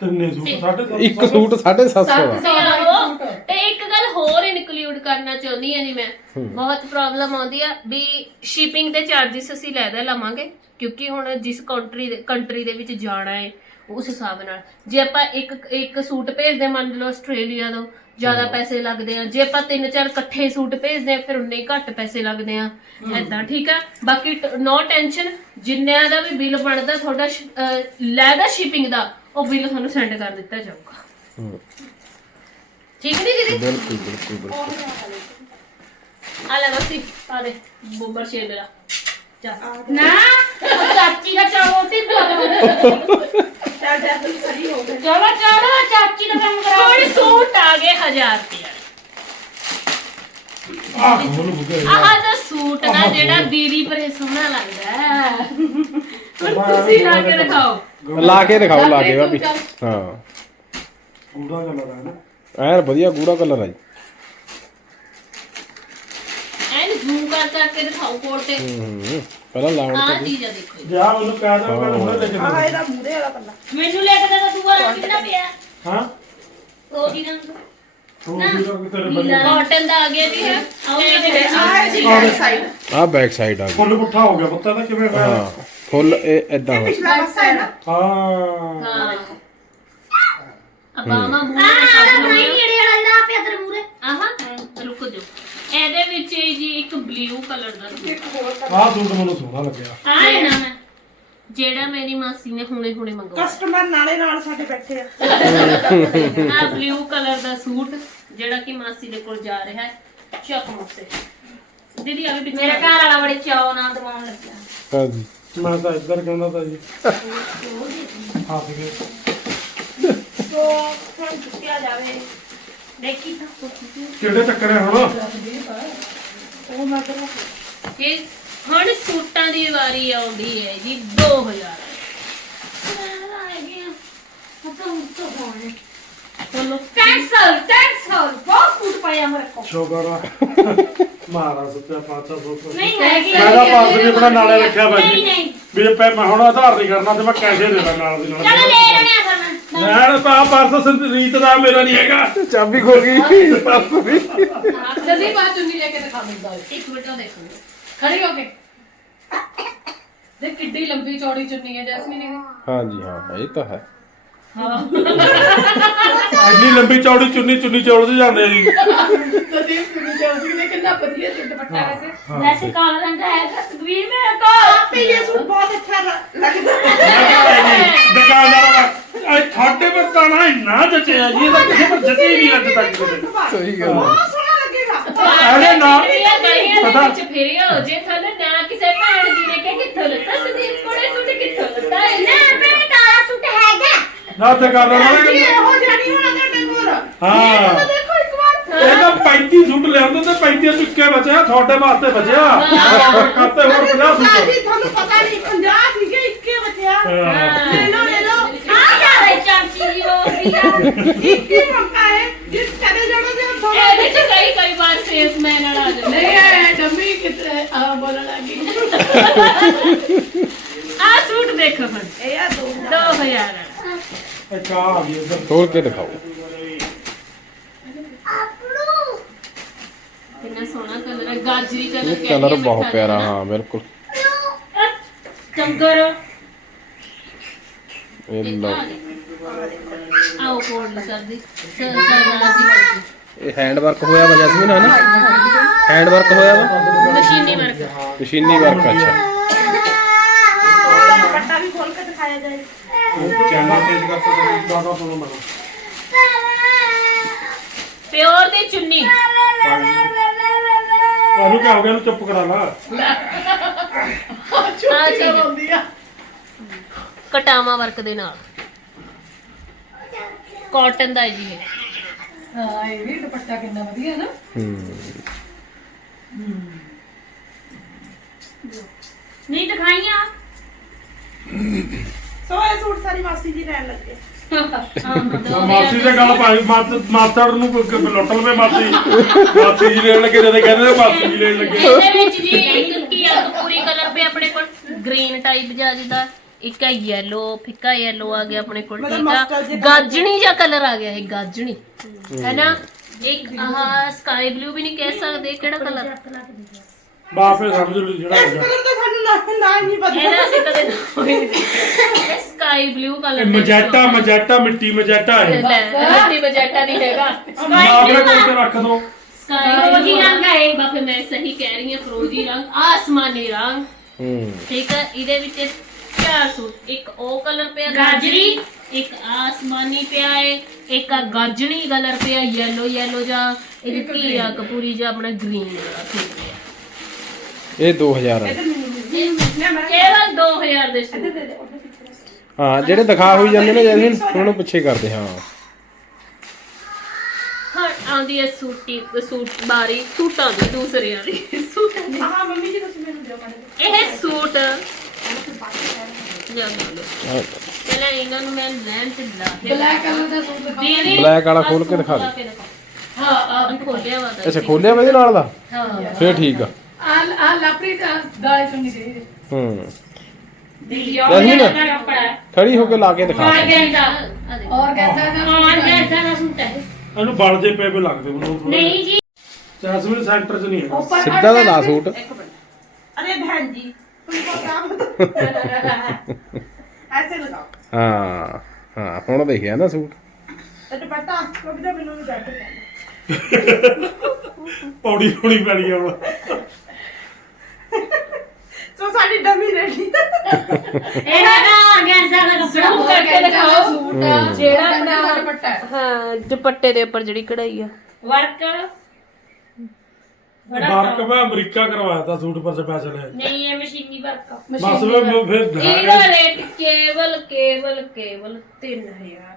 ਤਿੰਨੇ ਸੂਟ ਸਾਢੇ ਸੱਤ ਇੱਕ ਸੂਟ 750 ਦਾ ਤੇ ਇੱਕ ਗੱਲ ਹੋਰ ਇਨਕਲੂਡ ਕਰਨਾ ਚਾਹੁੰਦੀ ਹਾਂ ਜੀ ਮੈਂ। ਬਹੁਤ ਪ੍ਰੋਬਲਮ ਆਉਂਦੀ ਆ ਵੀ ਸ਼ਿਪਿੰਗ ਦੇ ਚਾਰजेस ਅਸੀਂ ਲੈਦਾ ਲਵਾਂਗੇ ਕਿਉਂਕਿ ਹੁਣ ਜਿਸ ਕੰਟਰੀ ਦੇ ਕੰਟਰੀ ਦੇ ਵਿੱਚ ਜਾਣਾ ਹੈ ਉਸ ਹਿਸਾਬ ਨਾਲ। ਜੇ ਆਪਾਂ ਇੱਕ ਇੱਕ ਸੂਟ ਭੇਜਦੇ ਮੰਨ ਲਓ ਆਸਟ੍ਰੇਲੀਆ ਤੋਂ ਜ਼ਿਆਦਾ ਪੈਸੇ ਲੱਗਦੇ ਆ। ਜੇ ਆਪਾਂ ਤਿੰਨ ਚਾਰ ਇਕੱਠੇ ਸੂਟ ਭੇਜਦੇ ਆ ਫਿਰ ਉਨੇ ਹੀ ਘੱਟ ਪੈਸੇ ਲੱਗਦੇ ਆ। ਐਦਾਂ ਠੀਕ ਆ? ਬਾਕੀ ਨੋ ਟੈਨਸ਼ਨ ਜਿੰਨਿਆਂ ਦਾ ਵੀ ਬਿੱਲ ਬਣਦਾ ਤੁਹਾਡਾ ਸ਼- ਅਹ, ਲੈ ਦਾ ਸ਼ਿਪਿੰਗ ਦਾ ਉਹ ਬਿੱਲ ਤੁਹਾਨੂੰ ਸੈਂਡ ਕਰ ਦਿੱਤਾ ਜਾਊਗਾ। ਹੂੰ। ਠੀਕ ਨਹੀਂ ਦੀਦੀ? ਬਿਲਕੁਲ ਬਿਲਕੁਲ ਬਿਲਕੁਲ। ਆ ਲੈ ਬਸੀ ਆ ਦੇ ਬੋਬਰ ਸ਼ੇ ਮੇਰਾ। ਜਾ। ਨਾ। ਉਹ ਚਾਚੀ ਦਾ ਚਾਹੋ ਤੇ ਚੱਲ ਜਾ ਤੂੰ ਸਹੀ ਹੋ ਗਿਆ ਚਲੋ ਚਲੋ ਚਾਚੀ ਦਾ ਕੰਮ ਕਰਾਓ। ਥੋੜੀ ਸੂਟ ਆ ਗਏ 1000 ਰੁਪਏ ਆਹ ਖੋਲ ਬੁਕੇ ਆਹ ਦਾ ਸੂਟ ਨਾ ਜਿਹੜਾ ਦੀਦੀ ਪਰੇ ਸੋਹਣਾ ਲੱਗਦਾ ਹੈ। ਹੁਣ ਤੁਸੀਂ ਲਾ ਕੇ ਦਿਖਾਓ। ਲਾ ਕੇ ਦਿਖਾਓ ਲਾ ਕੇ ਭਾਬੀ। ਹਾਂ। ਗੂੜਾ ਕਲਰ ਹੈ ਨਾ। ਐਨ ਵਧੀਆ ਗੂੜਾ ਕਲਰ ਆ ਜੀ। ਕਰਕੇ ਦਿਖਾਓ ਤੇ। ਹੂੰ ਪਹਿਲਾਂ ਲਾਉਣ ਆਹ ਤੇ ਚੀਜ਼ ਆ ਦੇਖੋ ਜਾ। ਉਹਨੂੰ ਕਹਿ ਦੇ ਮੈਂ ਹੁਣੇ ਲੈ ਕੇ ਆਹ ਦੇ ਇਹਦਾ ਮੂਰੇ ਵਾਲਾ ਪੱਲਾ ਮੈਨੂੰ ਲੈ ਕੇ ਦੇ ਦੋ ਦੁਆ ਕਿੰਨਾ ਪਿਆ? ਹਾਂ? ਰੋਟੀ ਰੰਗ ਉਹ ਵੀ ਤਾਂ ਤੇਰੇ ਬੰਦੇ ਕਾਟਨ ਦਾ ਆ ਗਿਆ ਜੀ। ਹੈ। ਆਹ ਇਹਦੇ ਵਿੱਚ ਆਹ ਜੀ ਬੈਕ ਸਾਈਡ ਆਹ ਬੈਕ ਸਾਈਡ ਆ ਗਈ। ਫੁੱਲ ਪੁੱਠਾ ਹੋ ਗਿਆ ਪੁੱਤਾਂ ਦਾ ਕਿਵੇਂ ਹੋਇਆ? ਹਾਂ ਫੁੱਲ ਇਹ ਇਦਾਂ ਹੋ ਪਿਛਲਾ ਪਾਸਾ ਹੈ ਨਾ। ਹਾਂ। ਹਾਂ। ਆਪਾਂ ਮਾ ਆ ਮੂੰਹ ਆ ਤੇ ਬਣਾਈ ਕਿਹੜੇ ਵਾਲਾ ਜਿਹੜਾ ਪਿਆ ਤੇਰੇ ਮੂਰੇ ਆਹਾਂ ਰੁਕ ਜਾਓ ਇਹਦੇ ਵਿੱਚ ਇਹ ਜੀ ਇੱਕ ਬਲੂ ਕਲਰ ਦਾ ਸੂਟ। ਆਹ ਸੂਟ ਮੈਨੂੰ ਸੋਹਣਾ ਲੱਗਿਆ। ਆ ਹੈ ਨਾ ਜਿਹੜਾ ਮੇਰੀ ਮਾਸੀ ਨੇ ਹੁਣੇ ਹੁਣੇ ਮੰਗਵਾਇਆ। ਕਸਟਮਰ ਨਾਲੇ ਨਾਲ ਸਾਡੇ ਬੈਠੇ ਆ। ਆ ਬਲੂ ਕਲਰ ਦਾ ਸੂਟ ਜਿਹੜਾ ਕਿ ਮਾਸੀ ਦੇ ਕੋਲ ਜਾ ਰਿਹਾ ਹੈ। ਚੱਕ ਮੁੱਸੇ। ਦੀਦੀ ਆ ਵੀ ਪਿੱਛੇ ਮੇਰਾ ਘਰ ਵਾਲਾ ਬੜੇ ਚਾਅ ਨਾਲ ਦਵਾਉਣ ਲੱਗਿਆ। ਹਾਂਜੀ। ਮੈਂ ਤਾਂ ਇੱਧਰ ਕਹਿੰਦਾ ਤਾਂ ਜੀ। ਹੱਸ ਗਏ ਸੋ ਹੁਣ ਚੁੱਕਿਆ ਜਾਵੇ। ਦੇਖੀ ਤਾਂ ਕਿਹੜੇ ਚੱਕਰ ਹੈ ਹੁਣ? ਉਹ ਮਤਲਬ ਇਹ ਹੁਣ ਸੂਟਾਂ ਦੀ ਵਾਰੀ ਆਉਂਦੀ ਹੈ ਜੀ 2000 ਬੋਲੋ ਕੈਂਸਲ ਕੈਂਸਲ ਬਹੁਤ ਫੂਟ ਪਾਇਆ ਮੇਰੇ ਕੋ ਸ਼ੋਗਰ ਮਾਰਾ ਸੁੱਤਿਆ ਪਾਚਾ ਸੋਚ ਨਹੀਂ ਹੈਗੀ ਮੈਂ ਤਾਂ ਪਾਸ ਵੀ ਆਪਣਾ ਨਾਲੇ ਰੱਖਿਆ ਨਹੀਂ ਨਹੀਂ। ਵੀ ਜੇ ਪੈ- ਮੈਂ ਹੁਣ ਆਧਾਰ ਨਹੀਂ ਕਰਨਾ ਤੇ ਮੈਂ ਕੈਸੇ ਦੇ ਦਾਂ ਨਾਲ ਦੀ ਨਾਲ। ਚਲੋ ਲੈ ਲੈਣੇ ਆ ਮੈਂ ਤਾਂ ਪਰਸ ਸੰਤ ਰੀਤ ਦਾ ਮੇਰਾ ਨਹੀਂ ਹੈਗਾ। ਚਾਬੀ ਖੋ ਗਈ। ਪਰਸ ਵੀ ਜਲਦੀ ਬਾਤ ਚੁੰਨੀ ਲੈ ਕੇ ਦਿਖਾ ਦਿੰਦਾ ਇੱਕ ਮਿੰਟ ਉਹ ਦੇਖੋ। ਖੜੀ ਹੋ ਕੇ। ਦੇਖ ਕਿੱਡੀ ਲੰਬੀ ਚੌੜੀ ਚੁੰਨੀ ਹੈ ਜੈਸਮੀਨ ਦੀ ਹਾਂਜੀ ਹਾਂ ਇਹ ਤਾਂ ਹੈ। ਇੰਨੀ ਲੰਬੀ ਚੌੜੀ ਚੁੰਨੀ ਚੁੰਨੀ ਚੌੜਦੇ ਜਾਂਦੇ ਆ ਜੀ। ਸਦੀਪ ਚੁੰਨੀ ਚੌੜੀ ਨੇ ਕਿੰਨਾ ਵਧੀਆ ਸੀ ਦੁਪੱਟਾ ਵੈਸੇ ਵੈਸੇ ਕਾਲਾ ਰੰਗ ਹੈ ਤਸਵੀਰ ਮੇਰੇ ਕੋ ਆਪੇ ਇਹ ਸੂਟ ਬਹੁਤ ਅੱਛਾ ਲੱਗਦਾ ਦੁਕਾਨਦਾਰ ਇਹ ਤੁਹਾਡੇ ਪਰ ਤਾਂ ਨਾ ਇੰਨਾ ਜਚਿਆ ਜੀ ਇਹਦਾ ਕਿਸੇ ਪਰ ਜਚੇ ਹੀ ਨਹੀਂ ਅੱਜ ਤੱਕ ਕਿਤੇ ਸਹੀ ਗੱਲ ਬਹੁਤ ਸੋਹਣਾ ਲੱਗੇਗਾ। ਅਰੇ ਨਾ ਇਹ ਗਲੀਆਂ ਦੇ ਪਤਾ- ਵਿੱਚ ਫਿਰਿਓ ਜੇ ਤੁਹਾਨੂੰ ਨਾ ਕਿਸੇ ਭੈਣ ਜੀ ਨੇ ਕਿਹਾ ਕਿੱਥੋਂ ਲੱਤਾ ਸੰਦੀਪ ਕੋਲੇ ਸੂਟ ਕਿੱਥੋਂ ਲੱਤਾ ਨਾ ਮੇਰੇ ਕਾਲਾ ਸੂਟ ਹੈਗਾ। ਨਾ ਦੁਕਾਨਦਾਰ ਜੀ ਦਾ ਇਹੋ ਜਿਹਾ ਨਹੀਂ ਹੋਣਾ ਤੁਹਾਡੇ ਕੋਲ। ਹਾਂ। ਤਾਂ ਦੇਖੋ ਇੱਕ ਵਾਰ। ਇਹ ਤਾਂ 35 ਸੂਟ ਲਿਆਉਂਦੇ ਤੇ 35 ਚੁੱਕੇ ਬਚਿਆ ਤੁਹਾਡੇ ਵਾਸਤੇ ਬਚਿਆ। ਕਰਤੇ ਹੋਰ 50 ਅਰੇ ਸੂਟ ਜੀ ਤੁਹਾਨੂੰ ਪਤਾ ਨਹੀਂ 50 ਸੀਗੇ ਇੱਕੇ ਬਚਿਆ। ਹਾਂ। ਲੈ ਲਓ ਲੈ ਲਓ ਆ ਜਾ ਰਹੀ ਚਾਚੀ ਜੀ ਉਹ ਵੀ ਆ ਇੱਕ ਹੀ ਮੌਕਾ ਹੈ ਜਿਸ ਕਦੇ ਜਾਣਾ ਤੇ ਥੋੜਾ ਇਹਦੇ ਚ ਕਈ ਕਈ ਵਾਰ ਸੇਲਸਮੈਨ ਨਾਲ ਆ ਜਾਂਦੇ ਨਹੀਂ ਹੈ ਡੰਮੀ ਕਿਤੇ ਆ ਬੋਲਣ ਲੱਗੀ ਆ ਸੂਟ ਦੇਖੋ ਹੁਣ ਇਹ ਆ ਦੋ 2000 ਇੱਕ ਆ ਆ ਗਈ ਉਧਰ ਖੋਲ ਕੇ ਦਿਖਾਓ। ਕਿੰਨਾ ਸੋਹਣਾ ਕਲਰ ਹੈ ਗਾਜਰੀ ਕਲਰ ਇਹ ਕਲਰ ਬਹੁਤ ਪਿਆਰਾ ਹਾਂ ਬਿਲਕੁਲ। ਚੰਗਰ ਇਹ ਲਓ। ਆਓ ਜੀ। ਇਹ ਹੈਂਡ ਵਰਕ ਹੋਇਆ ਵਾ ਜਸਮੀਨ ਹੈ ਨਾ? ਹੈਂਡ ਵਰਕ ਹੋਇਆ ਵਾ? ਮਸ਼ੀਨੀ ਵਰਕ ਮਸ਼ੀਨੀ ਵਰਕ ਅੱਛਾ। ਦੁਪੱਟਾ ਵੀ ਖੋਲ ਕੇ ਦਿਖਾਇਆ ਜਾਏ। ਚੈਨਲ ਤੇਜ਼ ਕਰਤਾ ਦਾਦਾ ਤੋਂ ਮਨ ਪਿਓਰ ਦੀ ਚੁੰਨੀ। ਉਹਨੂੰ ਕਿਹਾ ਹੋ ਗਿਆ ਉਹਨੂੰ ਚੁੱਪ ਕਰਾ ਲਾ। ਹੁੰਦੀ ਆ। ਕਟਾਵਾ ਵਰਕ ਦੇ ਨਾਲ। ਕਾਟਨ ਦਾ ਹੈ ਜੀ। ਇਹ ਹਾਂ ਇਹ ਵੀ ਦੁਪੱਟਾ ਕਿੰਨਾ ਵਧੀਆ ਨਾ। ਹੂੰ। ਨਹੀਂ ਦਿਖਾਈਆਂ। ਸੋ ਇਹ ਸੂਟ ਸਾਰੀ ਮਾਸੀ ਜੀ ਲੈਣ ਲੱਗੇ। ਮਾਸੀ ਦੇ ਗੱਲ ਪਾਈ ਮਾਸਟਰ ਨੂੰ ਕੋਈ ਕੋਈ ਲੁੱਟ ਲਵੇ ਮਾਸੀ। ਮਾਸੀ ਜੀ ਲੈਣ ਲੱਗੇ ਜਦੋਂ ਕਹਿੰਦੇ ਨੇ ਮਾਸੀ ਜੀ ਲੈਣ ਲੱਗੇ। ਇਹਦੇ ਵਿੱਚ ਜੀ ਇੱਕ ਕੀ ਆ ਪੂਰੀ ਕਲਰ ਪੇ ਆਪਣੇ ਕੋਲ ਗ੍ਰੀਨ ਟਾਈਪ ਜਿਹਾ ਜਿਹਦਾ ਇੱਕ ਆ yellow ਫਿੱਕਾ yellow ਆ ਗਿਆ ਆਪਣੇ ਕੋਲ ਠੀਕ ਆ ਗਾਜਣੀ ਜਾਂ ਕਲਰ ਆ ਗਿਆ ਇਹ ਗਾਜਣੀ। ਹੈ। ਨਾ ਇੱਕ ਆਹ ਸਕਾਈ ਬਲੂ ਵੀ ਨਹੀਂ ਕਹਿ ਸਕਦੇ ਕਿਹੜਾ ਕਲਰ ਬਾਪੇ ਸਮਝ ਲਓ ਜਿਹੜਾ ਹੈਗਾ। ਕਲਰ ਤਾਂ ਸਾਨੂੰ ਨਾ ਨਾ ਹੀ ਨਹੀਂ ਪਤਾ। ਇਹਦਾ ਅਸੀਂ ਕਦੇ ਇਹ ਸਕਾਈ ਬਲੂ ਇਹ ਕਲਰ ਮਜੈਟਾ ਮਜੈਟਾ ਮਿੱਟੀ ਮਜੈਟਾ ਹੈ ਲੈ ਰੱਤੀ ਬਜਟਾ ਨਹੀਂ ਹੈਗਾ। ਆਪਣੇ ਕੋਲ ਤੇ ਰੱਖ ਦੋ। ਸਕਾਈ ਫਰੋਜੀ ਰੰਗ ਹੈ ਬਾਪੇ ਮੈਂ ਸਹੀ ਕਹਿ ਰਹੀ ਹਾਂ ਫਰੋਜੀ ਰੰਗ ਆਸਮਾਨੀ ਰੰਗ। ਹੂੰ। ਠੀਕ ਹੈ ਇਹਦੇ ਵਿੱਚ ਚਾਰ ਸੂਟ ਇੱਕ ਉਹ ਕਲਰ ਪਿਆ ਗਾਜਰੀ। ਇੱਕ ਆਸਮਾਨੀ ਪਿਆ ਹੈ ਇੱਕ ਆ ਗਾਜਣੀ ਕਲਰ ਪਿਆ yellow yellow ਜਾਂ ਇਹ ਕੀ ਆ ਕਪੂਰੀ ਜਾਂ ਆਪਣਾ ਗ੍ਰੀਨ ਵਾਲਾ ਸੂਟ ਪਿਆ ਇਹ 2000 ਆ। ਕੇਵਲ 2000 ਦੇ ਸੂਟ ਹਾਂ ਜਿਹੜੇ ਦਿਖਾ ਹੋਈ ਜਾਂਦੇ ਨੇ ਜੈਸਮੀਨ ਉਹਨਾਂ ਨੂੰ ਪਿੱਛੇ ਕਰਦੇ ਹਾਂ। ਹਾਂ ਆਉਂਦੀ ਹੈ ਸੂਟੀ ਸੂਟ ਬਾਰੀ ਸੂਟਾਂ ਦੀ ਦੂਸਰਿਆਂ ਦੀ। ਸੂਟਾਂ ਦੀ ਹਾਂ ਮੰਮੀ ਜੀ ਤੁਸੀਂ ਮੈਨੂੰ ਦਿਓ ਮਾੜੇ ਇਹ ਸੂਟ ਪਹਿਲਾਂ ਇਹਨਾਂ ਨੂੰ ਮੈਂ ਲੈਣ ਤੇ ਲਾ ਕੇ ਬਲੈਕ ਕਲਰ ਦਾ ਸੂਟ ਦਿਖਾ ਦੀਦੀ ਬਲੈਕ ਵਾਲਾ ਖੋਲ ਕੇ ਦਿਖਾ ਦੇ। ਹਾਂ ਆ ਖੋਲਿਆ ਵਾ ਤਾਂ ਅੱਛਾ ਖੋਲਿਆ ਵਾ ਇਹਦੇ ਨਾਲ ਦਾ? ਹਾਂ। ਫੇਰ ਠੀਕ ਆ। ਆ ਆ ਲਾਪਰੀ ਦਾ ਗਾਲੇ ਸੁਣੀ ਦੇ ਹੂੰ। ਦੀਦੀ ਆ ਨਾ ਖੜੀ ਹੋ ਕੇ ਲਾ ਕੇ ਦਿਖਾ। ਔਰ ਗੈਂਦਾ ਔਰ ਗੈਂਦਾ ਦਾ ਔਰ ਗੈਂਦਾ ਦਾ ਸੂਟ ਹੈ। ਇਹਨੂੰ ਬਲਦੇ ਪਏ ਪਏ ਲੱਗਦੇ ਮੈਨੂੰ ਨਹੀਂ ਜੀ। ਜਸਮੀਨ ਸੈਂਟਰ 'ਚ ਨਹੀਂ ਹੈ ਸਿੱਧਾ ਦਾ ਲਾ ਸੂਟ। ਅਰੇ ਭੈਣ ਜੀ ਐਸੇ ਲਗਾਓ। ਹਾਂ ਹਾਂ ਹੁਣ ਦੇਖਿਆ ਨਾ ਸੂਟ। ਤੇ ਦੁਪੱਟਾ ਕੋਈ ਤਾਂ ਮੈਨੂੰ ਨਹੀਂ ਜੱਟ ਪੌੜੀ ਪੌੜੀ ਪੈਣੀ ਆ ਹੁਣ। ਸੋ ਸਾਡੀ ਡਮੀ ਰੈਡੀ ਇਹਨਾਂ ਦਾ ਗੈਂਸਾ ਦਾ ਕੱਪੜਾ ਕਰਕੇ ਦਿਖਾਓ। ਜਿਹੜਾ ਆਪਣਾ ਦੁਪੱਟਾ। ਹਾਂ ਦੁਪੱਟੇ ਦੇ ਉੱਪਰ ਜਿਹੜੀ ਕਢਾਈ ਆ। ਵਰਕ ਵਰਕ ਮੈਂ ਅਮਰੀਕਾ ਕਰਵਾਇਆ ਤਾਂ ਸੂਟ ਪਰ ਸਪੈਸ਼ਲ ਹੈ ਨਹੀਂ ਇਹ ਮਸ਼ੀਨੀ ਵਰਕ ਬਸ ਮੈਂ ਮੈਂ ਫਿਰ ਇਹਦਾ ਰੇਟ ਕੇਵਲ ਕੇਵਲ ਕੇਵਲ 3000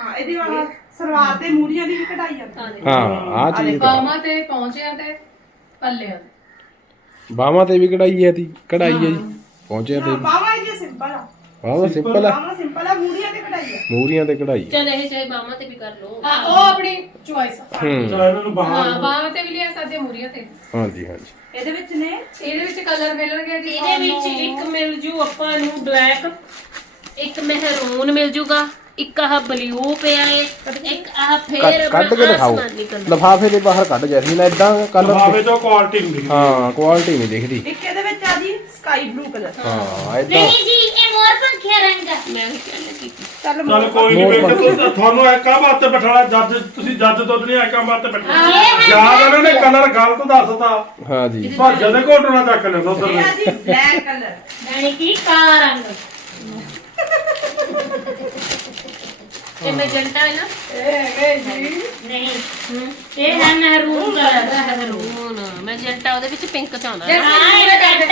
हाँ ਇਹਦੀ ਵਾਲਾ ਸਲਵਾਰ ਤੇ ਮੂਰੀਆਂ ਦੀ ਵੀ ਕਢਾਈ ਆਉਂਦੀ ਹਾਂ ਆ ਚੀਜ਼। ਬਾਹਾਂ ਤੇ ਪਹੁੰਚਿਆ ਤੇ ਪੱਲਿਆਂ ਬਾਹਾਂ ਤੇ ਵੀ ਕਢਾਈ ਹੈ ਦੀ ਕਢਾਈ ਹੈ ਜੀ। ਪਹੁੰਚਿਆ ਤੇ ਹਾਂ ਬਾਵਾ ਇਹ ਸਿੰਪਲ ਆ। ਬਾਹਾਂ ਸਿੰਪਲ ਆ। ਬਾਵਾ ਸਿੰਪਲ ਆ ਮੂਰੀਆਂ ਤੇ ਕਢਾਈ ਆ। ਮੂਰੀਆਂ ਤੇ ਕਢਾਈ ਚਲ ਇਹ ਚਾਹੇ ਬਾਹਾਂ ਤੇ ਵੀ ਕਰ ਲਓ। ਹਾਂ ਉਹ ਆਪਣੀ ਚੁਆਇਸ ਆ। ਹੂੰ। ਚਾਹੇ ਇਹਨਾਂ ਨੂੰ ਬਾਹਰ ਹਾਂ ਬਾਹਾਂ ਤੇ ਵੀ ਲਿਆ ਸਕਦੇ ਮੂਰੀਆਂ ਤੇ। ਹਾਂਜੀ ਹਾਂਜੀ। ਇਹਦੇ ਵਿੱਚ ਨੇ? ਇਹਦੇ ਵਿੱਚ ਕਲਰ ਮਿਲਣਗੇ ਜੀ ਇਹਦੇ ਵਿੱਚ ਇੱਕ ਮਿਲ ਜੂ ਆਪਾਂ ਨੂੰ ਬਲੈਕ ਇੱਕ ਮਹਿਰੂਨ ਮਿਲ ਜੂਗਾ ਇੱਕ ਆਹ ਬਲੂ ਪਿਆ ਏ ਇੱਕ ਆਹ ਫੇਰ ਕੱਢ- ਕੱਢ ਕੇ ਦਿਖਾਓ। ਆਸਮਾਨੀ colour। ਲਫਾਫੇ ਦੇ ਬਾਹਰ ਕੱਢ ਜੈਸਮੀਨ ਐਦਾਂ ਕਲਰ ਲਫਾਫੇ ਤੋਂ ਕੁਆਲਿਟੀ ਨਹੀਂ ਦਿਖਦੀ। ਹਾਂ ਕੁਆਲਿਟੀ ਨਹੀਂ ਦਿਖਦੀ। ਇੱਕ ਇਹਦੇ ਵਿੱਚ ਆ ਸਕਾਈ ਬਲੂ ਕਲਰ ਹਾਂ ਐਦਾਂ ਨਹੀਂ ਜੀ ਇਹ ਮੋਰ ਪੰਖਿਆ ਰੰਗ ਮੈਂ ਚੱਲ ਚੱਲ ਕੋਈ ਨਹੀਂ ਬੇਟੇ ਤੁ- ਤੁਹਾਨੂੰ ਕੰਮ ਵਾਸਤੇ ਬਿਠਾਣਾ ਜੱਜ ਤੁਸੀਂ ਜੱਜ ਤੋਂ ਨਹੀਂ ਕੰਮ ਵਾਸਤੇ ਬਿਠਾਣਾ ਯਾਦ ਇਹਨਾਂ ਨੇ ਕਲਰ ਗਲਤ ਦੱਸਤਾ। ਹਾਂ ਜੀ। ਪਰ ਜਦੇ ਘੋਟਣਾ ਚੱਕ ਲੈਂਦਾ ਉਧਰ ਇਹ ਆ ਜੀ ਬਲੈਕ ਕਲਰ ਯਾਨੀ ਕਿ ਕਾਲਾ ਰੰਗ। ਇਹ ਮੈਜੈਂਟਾ ਹੈ ਨਾ? ਇਹ ਹੈਗੇ ਜੀ। ਨਹੀਂ ਇਹ ਹੈ ਮਹਿਰੂਨ ਕਲਰ ਮਹਿਰੂਨ ਮੈਜੈਂਟਾ। ਉਹਦੇ ਵਿੱਚ ਪਿੰਕ ਚ ਆਉਂਦਾ ਜੈਸੇ ਹਾਂ ਇਹ ਕਰ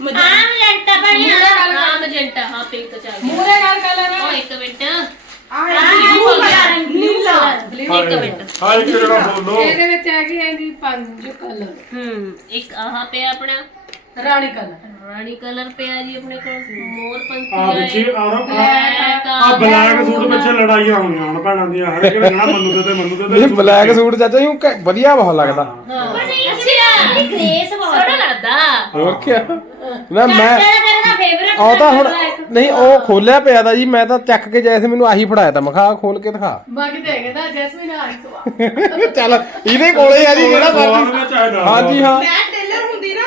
ਜੱਟਾ ਆਮ ਲੈਂਟਾ ਬਣਿਆ ਹਾਂ ਮੈਜੈਂਟਾ ਹਾਂ ਪਿੰਕ ਚ ਆ ਗਿਆ। ਮੂਰੇ ਨਾਲ ਕਲਰ ਆ ਇੱਕ ਮਿੰਟ। ਆ ਨੀਲਾ ਰੰਗ ਨੀਲਾ ਇੱਕ ਮਿੰਟ। ਹਾਂ ਇੱਕ ਜਿਹੜਾ ਬੋਲੋ। ਇਹਦੇ ਵਿੱਚ ਹੈਗੀ ਹੈ ਜੀ ਪੰਜ ਕਲਰ ਹੂੰ ਇੱਕ ਆਹ ਪਿਆ ਆਪਣਾ। ਰਾਣੀ ਕਲਰ ਰਾਣੀ ਕਲਰ ਪਿਆ ਜੀ ਆਪਣੇ ਕੋਲ। ਮੋਰ ਆ ਪੰਖੀ ਪਿੱਛੇ ਆ। ਬਲੈਕ ਆ। ਬਲੈਕ ਸੂਟ ਪਿੱਛੇ ਲੜਾਈਆਂ ਹੋਣੀਆਂ ਹੁਣ ਭੈਣਾਂ ਦੀਆਂ। ਹਰ ਇੱਕ ਨੇ ਕਹਿਣਾ ਮੰਨੂ ਦੇ ਤੇ ਮੰਨੂ ਦੇ ਇਹ ਤੇ ਬਲੈਕ ਸੂਟ ਚਾਚਾ ਜੀ ਵਧੀਆ ਬਹੁਤ ਲੱਗਦਾ। ਪਰ ਨਹੀਂ ਅੱਛਾ ਇਹ ਗ੍ਰੇਸ ਬਹੁਤ ਸੋਹਣਾ ਲੱਗਦਾ। ਹੋਰ ਕੀ ਨਾ ਮੈਂ ਤੇਰਾ ਤੇਰਾ ਫੇਵਰਟ ਉਹ ਤਾਂ ਹੁਣ ਨਹੀਂ ਉਹ ਖੋਲਿਆ ਪਿਆ ਦਾ ਜੀ ਮੈਂ ਤਾਂ ਚੱਕ ਕੇ ਜੈਸੇ ਮੈਨੂੰ ਆਹੀ ਫੜਾਇਆ ਤਾਂ। ਮਖਾ ਖੋਲ ਕੇ ਦਿਖਾ। ਬਾਕੀ ਤੇ ਕਹਿੰਦਾ ਜੈਸਮੀਨ ਆਈ ਸਵਾ। ਚੱਲ ਇਹਦੇ ਕੋਲੇ ਆ ਜੀ ਜਿਹੜਾ ਮਰਜ਼ੀ ਵਿੱਚ ਚਾਹੇ ਨਾ ਹਾਂਜੀ ਹਾਂ। ਮੈਂ ਟੇਲਰ ਹੁੰਦੀ ਨਾ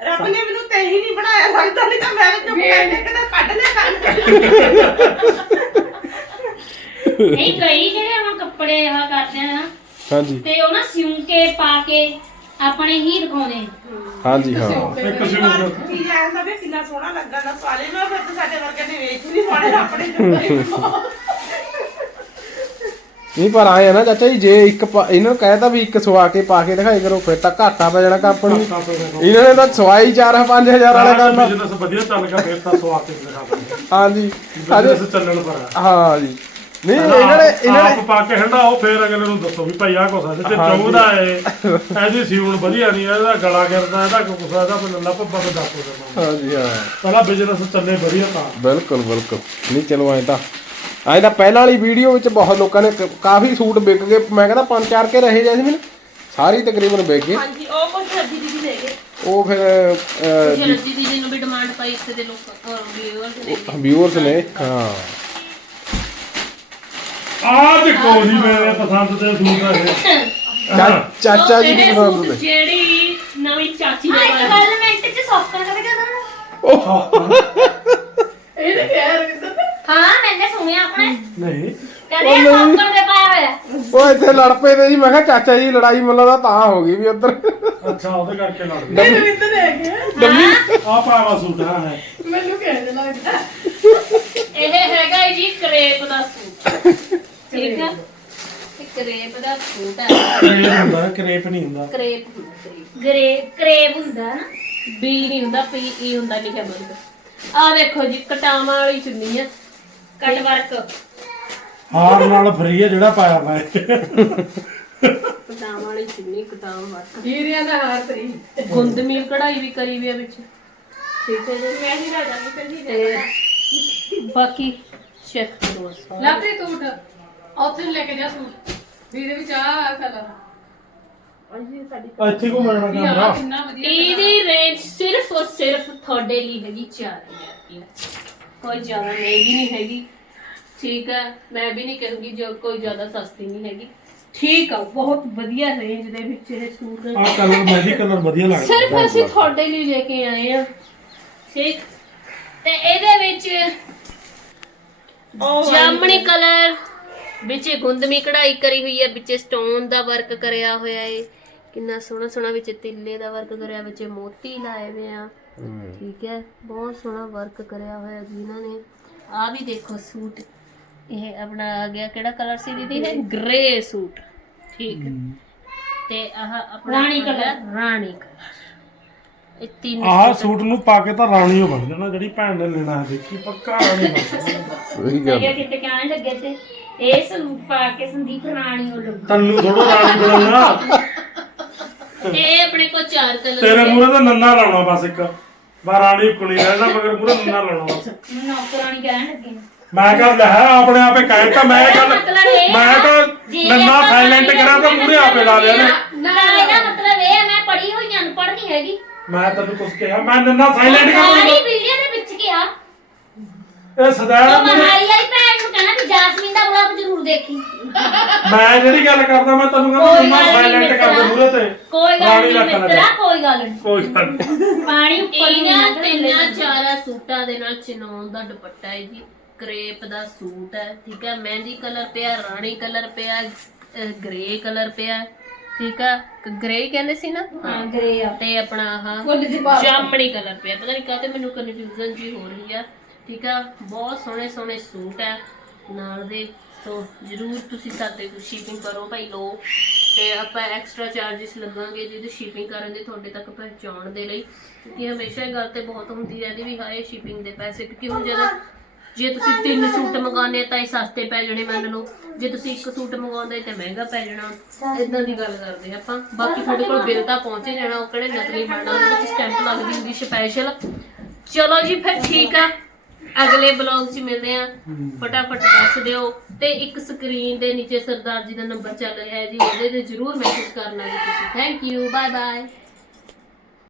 ਰੱਬ ਨੇ ਮੈਨੂੰ ਤੇ ਹੀ ਨਹੀਂ ਬਣਾਇਆ ਲੱਗਦਾ ਨਹੀਂ ਤਾਂ ਮੈਂ ਵੀ ਚੁੱਪ ਕਰਕੇ ਕਿਤੇ ਕੱਢ ਲਿਆ ਕਰ ਨਹੀਂ ਕਈ ਜਿਹੜੇ ਹੁਣ ਕੱਪੜੇ ਆ ਕਰਦੇ ਆ ਨਾ ਹਾਂਜੀ। ਤੇ ਉਹ ਨਾ ਸਿਉਂ ਕੇ ਪਾ ਕੇ ਆਪਣੇ ਹੀ ਦਿਖਾਉਂਦੇ ਹਾਂਜੀ ਹਾਂ। ਇੱਕ ਸੂਟ ਚੀਜ਼ ਐਂ ਦਾ ਵੀ ਕਿੰਨਾ ਸੋਹਣਾ ਲੱਗਾ ਨਾ ਪਾਲੇ ਨਾ ਫਿਰ ਤਾਂ ਸਾਡੇ ਵਰਗੇ ਨੇ ਵੇਚ ਨਹੀਂ ਪਾਣੇ ਆਪਣੇ ਜੁੱਤੇ ਨਹੀਂ ਪਰ ਆਏ ਆ ਨਾ ਚਾਚਾ ਜੀ ਜੇ ਇੱਕ ਪਾ- ਇਹਨਾਂ ਨੂੰ ਕਹਿਤਾ ਵੀ ਇੱਕ ਸਵਾ ਕੇ ਪਾ ਕੇ ਦਿਖਾਈ ਕਰੋ ਫਿਰ ਤਾਂ ਘਾਟਾ ਪੈ ਜਾਣਾ ਕੰਪਨੀ ਇਹਨਾਂ ਨੇ ਤਾਂ ਸਵਾਈ 4-5000 ਵਾਲਾ ਕਰਨਾ ਬਿਜ਼ਨਸ ਵਧੀਆ ਚੱਲ ਗਿਆ ਫਿਰ ਤਾਂ ਸਵਾ ਕੇ ਦਿਖਾ ਦਿੰਦੇ ਹਾਂਜੀ। ਬਿਜ਼ਨਸ ਚੱਲਣ ਪਰ ਆ। ਹਾਂ ਜੀ। ਨਹੀਂ ਇਹਨਾਂ ਨੇ ਇਹਨਾਂ ਆਪ ਨੇ ਪਾ ਕੇ ਹੰਡਾਓ ਫੇਰ ਅਗਲੇ ਨੂੰ ਦੱਸੋ ਵੀ ਭਾਈ ਆਹ ਕੋਸਾ ਤੇ ਚਾਹੁੰਦਾ ਏ ਇਹਦੀ ਸੀਉਣ ਵਧੀਆ ਨਹੀਂ ਇਹਦਾ ਗਲਾ ਗਿਰਦਾ ਇਹਦਾ ਕੋਸਾ ਇਹਦਾ ਕੋਈ ਲੱਲਾ ਪੱਪਾ ਤੇ ਦੱਸੋ ਦਿੰਦਾ ਹਾਂਜੀ ਹਾਂ। ਪਹਿਲਾਂ ਬਿਜ਼ਨਸ ਚੱਲੇ ਵਧੀਆ ਤਾਂ। ਬਿਲਕੁਲ ਬਿਲਕੁਲ। ਨਹੀਂ ਚਲੋ ਐ ਤਾਂ। ਐ ਤਾਂ ਪਹਿਲਾਂ ਵਾਲੀ ਵੀਡੀਓ ਵਿੱਚ ਬਹੁਤ ਲੋਕਾਂ ਨੇ ਕ- ਕਾਫੀ ਸੂਟ ਵਿਕ ਗਏ ਮੈਂ ਕਹਿੰਦਾ ਪੰਜ ਚਾਰ ਕੇ ਰਹੇ ਜੈਸਮੀਨ। ਸਾਰੀ ਤਕਰੀਬਨ ਵਿਕ ਗਏ। ਹਾਂਜੀ ਉਹ ਕੁਛ ਹੱਦੀ ਦੀ ਲੈ ਗਏ। ਉਹ ਫਿਰ ਜੇ ਰੱਜੀ ਦੀਦੀ ਨੂੰ ਵੀ ਡਿਮਾਂਡ ਪਾਈ ਇੱਥੇ ਦੇ ਲੋਕ ਵੀਅਰਸ ਨੇ। ਵਿਊਅਰਸ ਨੇ ਹਾਂ। ਆਜ ਕੋਈ ਨਹੀਂ ਮੇਰੇ ਪਸੰਦ ਦੇ ਸੂਟ ਹੈ ਚਾ- ਚਾਚਾ ਜੀ ਇਹ ਦੀ ਪਸੰਦ ਦੇ ਜਿਹੜੀ ਨਵੀਂ ਚਾਚੀ ਹਾਂ ਨੇ ਇੱਕ ਚ ਕਿਹਾ ਹਾਂ ਮੈਨੇ ਸੁਣਿਆ ਆਪਣੇ। ਨਹੀਂ। ਕਹਿੰਦੇ ਇਹ ਦੇ ਪਾਇਆ ਹੋਇਆ। ਉਹ ਇੱਥੇ ਲੜ ਪਏ ਤੇ ਜੀ ਮੈਂ ਕਿਹਾ ਚਾਚਾ ਜੀ ਲੜਾਈ ਮੁੱਲਾ ਦਾ ਤਾਂ ਹੋ ਗਈ ਵੀ ਉੱਧਰ। ਅੱਛਾ ਉਹਦੇ ਕਰਕੇ ਲੜ ਗਏ ਨਹੀਂ ਰਵਿੰਦਰ ਨੇ ਕਿਹਾ ਆ। ਪਾਵਾ ਸੂਟ ਆ ਹੈ ਮੈਨੂੰ ਕਹਿਣ ਲੱਗਦਾ। ਇਹ ਹੈਗਾ ਹੈ ਜੀ ਕਰੇਪ ਦਾ ਸੂਟ। ਠੀਕ ਹੈ ਇਹ ਕਰੇਪ ਦਾ ਸੂਟ ਹੈ ਕਰੇਪ ਹੁੰਦਾ ਕਰੇਪ ਨਹੀਂ ਹੁੰਦਾ। ਕਰੇਪ ਹੁੰਦਾ ਕਰੇਪ। ਗਰੇ ਕਰੇਬ ਹੁੰਦਾ ਨਾ। ਬੀ ਨਹੀਂ ਹੁੰਦਾ ਪੀ ਈ ਹੁੰਦਾ ਲਿਖਿਆ ਬੰਦ ਆ ਦੇਖੋ ਜੀ ਕਟਾਵਾਂ ਵਾਲੀ ਚੁੰਨੀ ਹੈ ਕੱਟ ਵਰਕ। ਹਾਰ ਨਾਲ ਫਰੀ ਹੈ ਜਿਹੜਾ ਪਾਇਆ ਮੈਂ ਕਟਾਵਾਂ ਵਾਲੀ ਚੁੰਨੀ ਕਟਾਵਾਂ ਵਾਟ ਹੀਰਿਆਂ ਦਾ ਹਾਰ ਤਰੀ ਗੁੰਦਮੀ ਕਢਾਈ ਵੀ ਕਰੀ ਵੀ ਆ ਵਿੱਚ। ਠੀਕ ਹੈ ਜੀ ਮੈਂ ਹੀ ਲਾ ਦਾਂਗੀ ਫਿਰ ਹੀ ਤੇ ਬਾਕੀ ਚੈੱਕ ਕਰੋ। ਸਾਰਾ। ਤੂੰ ਉੱਠ। ਉੱਥੇ ਨੂੰ ਲੈ ਕੇ ਜਾ ਸੂਟ। ਦੀਦੇ ਵਿੱਚ ਆ ਕਲਰ ਇੱਥੇ ਮਿਲਣਾ ਕੈਮਰਾ। ਕਿੰਨਾ ਵਧੀਆ ਇਹਦੀ ਰੇਂਜ ਸਿਰਫ ਔਰ ਸਿਰਫ ਤੁਹਾਡੇ ਲਈ ਹੈਗੀ 4000 ਰੁਪਏ ਕੋਈ ਜ਼ਿਆਦਾ ਮਹਿੰਗੀ ਨਹੀਂ ਹੈਗੀ। ਠੀਕ ਹੈ ਮੈਂ ਵੀ ਨਹੀਂ ਕਹੂੰਗੀ ਜੋ ਕੋਈ ਜ਼ਿਆਦਾ ਸਸਤੀ ਨਹੀਂ ਹੈਗੀ। ਠੀਕ ਆ ਬਹੁਤ ਵਧੀਆ ਰੇਂਜ ਦੇ ਵਿੱਚ ਇਹ ਸੂਟ। ਆ ਕਲਰ ਮਹਿੰਦੀ ਕਲਰ ਵਧੀਆ ਲੱਗਦਾ। ਸਿਰਫ ਅਸੀਂ ਤੁਹਾਡੇ ਲਈ ਲੈ ਕੇ ਆਏ ਆ। ਠੀਕ। ਤੇ ਇਹਦੇ ਵਿੱਚ ਜਾਮਣੀ ਕਲਰ ਵਿੱਚ ਗੁੰਦਮੀ ਕਢਾਈ ਕਰੀ ਹੋਈ ਹੈ ਵਿੱਚ ਸਟੋਨ ਦਾ ਵਰਕ ਕਰਿਆ ਹੋਇਆ ਹੈ ਕਿੰਨਾ ਸੋਹਣਾ ਸੋਹਣਾ ਵਿੱਚ ਤਿੱਲੇ ਦਾ ਵਰਕ ਕਰਿਆ ਵਿੱਚ ਮੋਤੀ ਲਾਏ ਹੋਏ ਆ। ਠੀਕ ਹੈ ਬਹੁਤ ਸੋਹਣਾ ਵਰਕ ਕਰਿਆ ਹੋਇਆ ਜੀ ਇਹਨਾਂ ਨੇ। ਆ ਵੀ ਦੇਖੋ ਸੂਟ ਇਹ ਆਪਣਾ ਆ ਗਿਆ ਕਿਹੜਾ ਕਲਰ ਸੀ ਦੀਦੀ? ਇਹ ਗ੍ਰੇ ਸੂਟ। ਠੀਕ ਹੈ। ਤੇ ਆਹ ਆਪਣਾ ਰਾਣੀ ਰਾਣੀ ਕਲਰ ਇਹ ਤਿੰਨ ਆਹ ਸੂਟ ਨੂੰ ਪਾ ਕੇ ਤਾਂ ਰਾਣੀ ਹੋ ਬਣ ਜਾਣਾ ਜਿਹੜੀ ਭੈਣ ਨੇ ਲੈਣਾ ਹੈ ਦੇਖੀ ਪੱਕਾ ਰਾਣੀ ਬਣ ਜਾਣਾ। ਉਹੀ ਗੱਲ ਇਹ ਕਿਤੇ ਕਹਿਣ ਲੱਗੇ ਤੇ ਇਹ ਸੂਟ ਪਾ ਕੇ ਸੰਦੀਪ ਰਾਣੀ ਹੋ ਲੱਗੂ ਤੈਨੂੰ ਥੋੜਾ ਰਾਣੀ ਬਣਾਉਣਾ ਇਹ ਆਪਣੇ ਕੋਲ ਚਾਰ ਕਲਰ ਤੇਰੇ ਮੂਹਰੇ ਤਾਂ ਨੰਨਾ ਲਾਉਣਾ ਬਸ ਇੱਕ। ਬਾ ਰਾਣੀ ਕੁਣੀ ਰਹਿਣਾ ਮਗਰ ਮੂਹਰੇ ਨੰਨਾ ਲਾਉਣਾ ਬਸ। ਮੈਨੂੰ ਨੌਕਰਾਣੀ ਕਹਿਣ ਲੱਗੇ। ਮੈਂ ਕਰ ਲੈ ਆਪਣੇ ਆਪੇ ਕਹਿ ਤਾ ਮੈਂ ਗੱਲ ਮੈਂ ਤਾਂ ਨੰਨਾ ਸਾਇਲੈਂਟ ਕਰਾਂ ਤਾਂ ਮੂਹਰੇ ਆਪੇ ਲਾ ਲਿਆ ਨੇ। ਨਾ ਇਹਦਾ ਮਤਲਬ ਇਹ ਹੈ ਮੈਂ ਪੜ੍ਹੀ ਹੋਈ ਅਨਪੜ੍ਹ ਨਹੀਂ ਹੈਗੀ। ਮੈਂ ਤੈਨੂੰ ਕੁਝ ਕਿਹਾ ਮੈਂ ਨੰਨਾ ਸਾਇਲੈਂਟ ਕਰ ਸਾਰੀ ਵੀਡੀਓ ਦੇ ਵਿੱਚ ਕਿਹਾ। ਇਹ ਸਦਾ ਮਹਾਲੀ ਵਾਲੀ ਭੈਣ ਨੂੰ ਕਹਿਣਾ ਵੀ ਜਾਸਮੀਨ ਦਾ ਵਲੌਗ ਜ਼ਰੂਰ ਦੇਖੀ। ਮੈਂ ਜਿਹੜੀ ਗੱਲ ਕਰਦਾ ਮੈਂ ਤੈਨੂੰ ਕਹਿੰਦਾ ਕੋਈ ਗੱਲ ਨੀ ਸਾਇਲੈਂਟ ਕਰ ਦੇ ਮੂਹਰੇ ਤੇ। ਕੋਈ ਗੱਲ ਨਹੀਂ ਮਿੱਤਰਾ ਕੋਈ ਗੱਲ ਨਹੀਂ। ਕੋਈ ਗੱਲ ਨੀ। ਪਾਣੀ ਉੱਪਰ ਇਹਨਾਂ ਲੰਘ ਤਿੰਨਾਂ ਚਾਰਾਂ ਸੂਟਾਂ ਦੇ ਨਾਲ ਚਨੌਨ ਦਾ ਦੁਪੱਟਾ ਹੈ ਜੀ। ਕਰੇਪ ਦਾ ਸੂਟ ਹੈ ਠੀਕ ਹੈ? ਮਹਿੰਦੀ ਕਲਰ ਪਿਆ ਰਾਣੀ ਕਲਰ ਪਿਆ ਗ੍ਰੇ ਕਲਰ ਪਿਆ ਠੀਕ ਆ? ਗ੍ਰੇ ਕਹਿੰਦੇ ਸੀ ਨਾ? ਹਾਂ ਗਰੇ ਆ। ਤੇ ਆਪਣਾ ਆਹ ਫੁੱਲ ਦੀ ਪਾ ਜਾਮਣੀ ਕਲਰ ਪਿਆ। ਪਤਾ ਨਹੀਂ ਕਾਹਤੇ ਮੈਨੂੰ ਕਨਫਿਊਜ਼ਨ ਜੀ ਹੋ ਰਹੀ ਆ। ਠੀਕ ਆ? ਬਹੁਤ ਸੋਹਣੇ ਸੋਹਣੇ ਸੂਟ ਆ ਨਾਲ ਦੇ। ਸੋ ਜਰੂਰ ਤੁਸੀਂ ਸਾਡੇ ਤੋਂ ਸ਼ਿਪਿੰਗ ਕਰੋ ਭਾਈ ਲੋ ਤੇ ਆਪਾਂ ਐਕਸਟਰਾ ਚਾਰजेस ਲੱਗਾਂਗੇ ਜਿਹਦੀ ਸ਼ਿਪਿੰਗ ਕਰਨ ਦੇ ਤੁਹਾਡੇ ਤੱਕ ਪਹੁੰਚਾਉਣ ਦੇ ਲਈ। ਕਿਉਂਕਿ ਹਮੇਸ਼ਾ ਇਹ ਗੱਲ ਤੇ ਬਹੁਤ ਹੁੰਦੀ ਰਹਿੰਦੀ ਵੀ ਹਾਏ ਸ਼ਿਪਿੰਗ ਦੇ ਪੈਸੇ ਕਿਉਂਕਿ ਹੁਣ ਜਦੋਂ ਜੇ ਤੁਸੀਂ ਤਿੰਨ ਸੂਟ ਮੰਗਾਉਂਦੇ ਤਾਂ ਇਹ ਸਸਤੇ ਪੈ ਜਾਣੇ ਮੰਨ ਲਓ। ਜੇ ਤੁਸੀਂ ਇੱਕ ਸੂਟ ਮੰਗਾਉਂਦੇ ਤਾਂ ਮਹਿੰਗਾ ਪੈ ਜਾਣਾ। ਇਦਾਂ ਦੀ ਗੱਲ ਕਰਦੇ ਹਾਂ ਆਪਾਂ। ਬਾਕੀ ਤੁਹਾਡੇ ਕੋਲ ਬਿੱਲ ਤਾਂ ਪਹੁੰਚੇ ਜਾਣਾ, ਉਹ ਕਿਹੜੇ ਨਕਲੀ ਬਣਨਾ, ਉਹਦੇ ਵਿੱਚ ਸਟੈਂਪ ਲੱਗਦੀ ਹੁੰਦੀ ਸਪੈਸ਼ਲ ਚਲੋ ਜੀ ਫਿਰ ਠੀਕ ਆ। ਅਗਲੇ ਬਲੌਗ 'ਚ ਮਿਲਦੇ ਆ ਫਟਾਫਟ ਦੱਸ ਦਿਓ। ਤੇ ਇੱਕ ਸਕਰੀਨ ਦੇ ਨੀਚੇ ਸਰਦਾਰ ਜੀ ਦਾ ਨੰਬਰ ਚੱਲ ਰਿਹਾ ਹੈ ਜੀ ਉਹਦੇ ਤੇ ਜਰੂਰ ਮੈਸੇਜ ਕਰਨਾ ਜੀ ਤੁਸੀਂ। Thank you bye bye